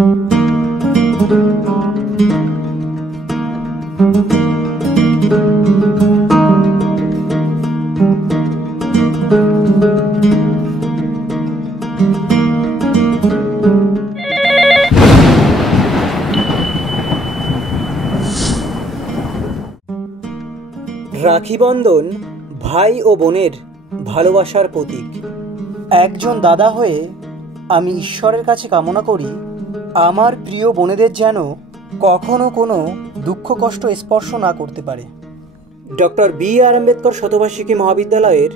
রাখি বন্ধন ভাই ও বোনের ভালোবাসার প্রতীক। একজন দাদা হয়ে আমি ঈশ্বরের কাছে কামনা করি আমার প্রিয় বোনেদের যেন কখনো কোনো দুঃখ কষ্ট স্পর্শ না করতে পারে। Doctor B.R.. আম্বেদকর শতবার্ষিকী মহাবিদ্যালয়ের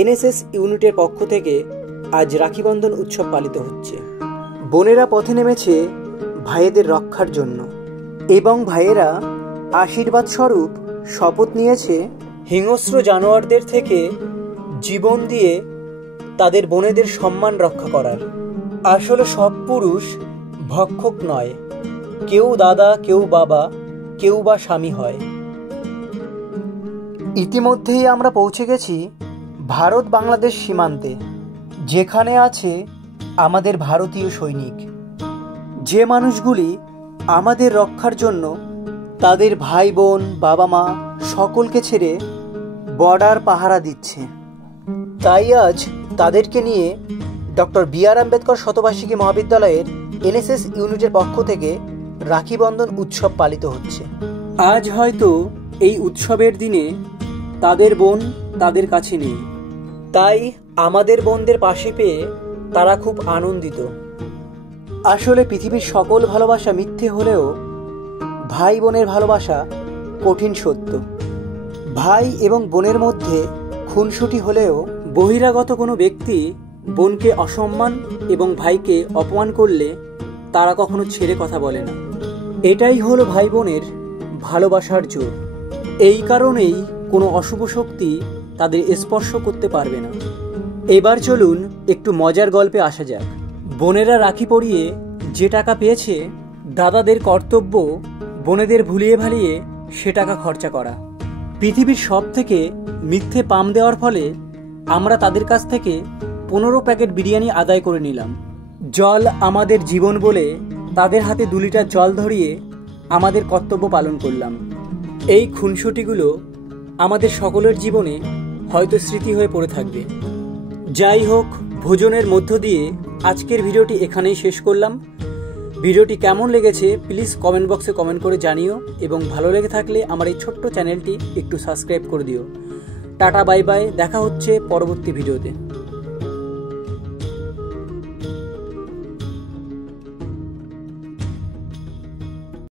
এনএসএস ইউনিটের পক্ষ থেকে আজ রাখি বন্ধন উৎসব পালিত হচ্ছে। বোনেরা পথে নেমেছে ভাইয়েদের রক্ষার জন্য এবং ভাইয়েরা আশীর্বাদ স্বরূপ শপথ নিয়েছে হিংস্র জানোয়ারদের থেকে জীবন দিয়ে তাদের বোনেদের সম্মান রক্ষা করার। আসলে সব পুরুষ ভক্ষক নয়, কেউ দাদা, কেউ বাবা, কেউ বা স্বামী হয়। ইতিমধ্যেই আমরা পৌঁছে গেছি ভারত বাংলাদেশ সীমান্তে, যেখানে আছে আমাদের ভারতীয় সৈনিক, যে মানুষগুলি আমাদের রক্ষার জন্য তাদের ভাই বোন, বাবা মা সকলকে ছেড়ে বর্ডার পাহারা দিচ্ছে। তাই আজ তাদেরকে নিয়ে ডক্টর বি.আর. আম্বেদকর শতবার্ষিকী মহাবিদ্যালয়ের এনএসএস ইউনিটের পক্ষ থেকে রাখি বন্ধন উৎসব পালিত হচ্ছে। আজ হয়তো এই উৎসবের দিনে তাদের বোন তাদের কাছে নেই, তাই আমাদের বোনদের পাশে পেয়ে তারা খুব আনন্দিত। আসলে পৃথিবীর সকল ভালোবাসা মিথ্যে হলেও ভাই বোনের ভালোবাসা কঠিন সত্য। ভাই এবং বোনের মধ্যে খুনসুটি হলেও বহিরাগত কোনো ব্যক্তি বোনকে অসম্মান এবং ভাইকে অপমান করলে তারা কখনো ছেড়ে কথা বলে না। এটাই হলো ভাই বোনের ভালোবাসার জোর। এই কারণেই কোনো অশুভ শক্তি তাদের স্পর্শ করতে পারবে না। এবার চলুন একটু মজার গল্পে আসা যাক। বোনেরা রাখি পরিয়ে যে টাকা পেয়েছে, দাদাদের কর্তব্য বোনেদের ভুলিয়ে ভালিয়ে সে টাকা খরচা করা। পৃথিবীর সব থেকে মিথ্যে পাম দেওয়ার ফলে আমরা তাদের কাছ থেকে 15 প্যাকেট বিরিয়ানি আদায় করে নিলাম। জল আমাদের জীবন বলে তাদের হাতে 2 লিটার জল ধরিয়ে আমাদের কর্তব্য পালন করলাম। এই খুনসুটিগুলো আমাদের সকলের জীবনে হয়তো স্মৃতি হয়ে পড়ে থাকবে। যাই হোক, ভোজনের মধ্য দিয়ে আজকের ভিডিওটি এখানেই শেষ করলাম। ভিডিওটি কেমন লেগেছে প্লিজ কমেন্ট বক্সে কমেন্ট করে জানিও, এবং ভালো লেগে থাকলে আমার এই ছোট্ট চ্যানেলটি একটু সাবস্ক্রাইব করে দিও। টাটা, বাই বাই, দেখা হচ্ছে পরবর্তী ভিডিওতে।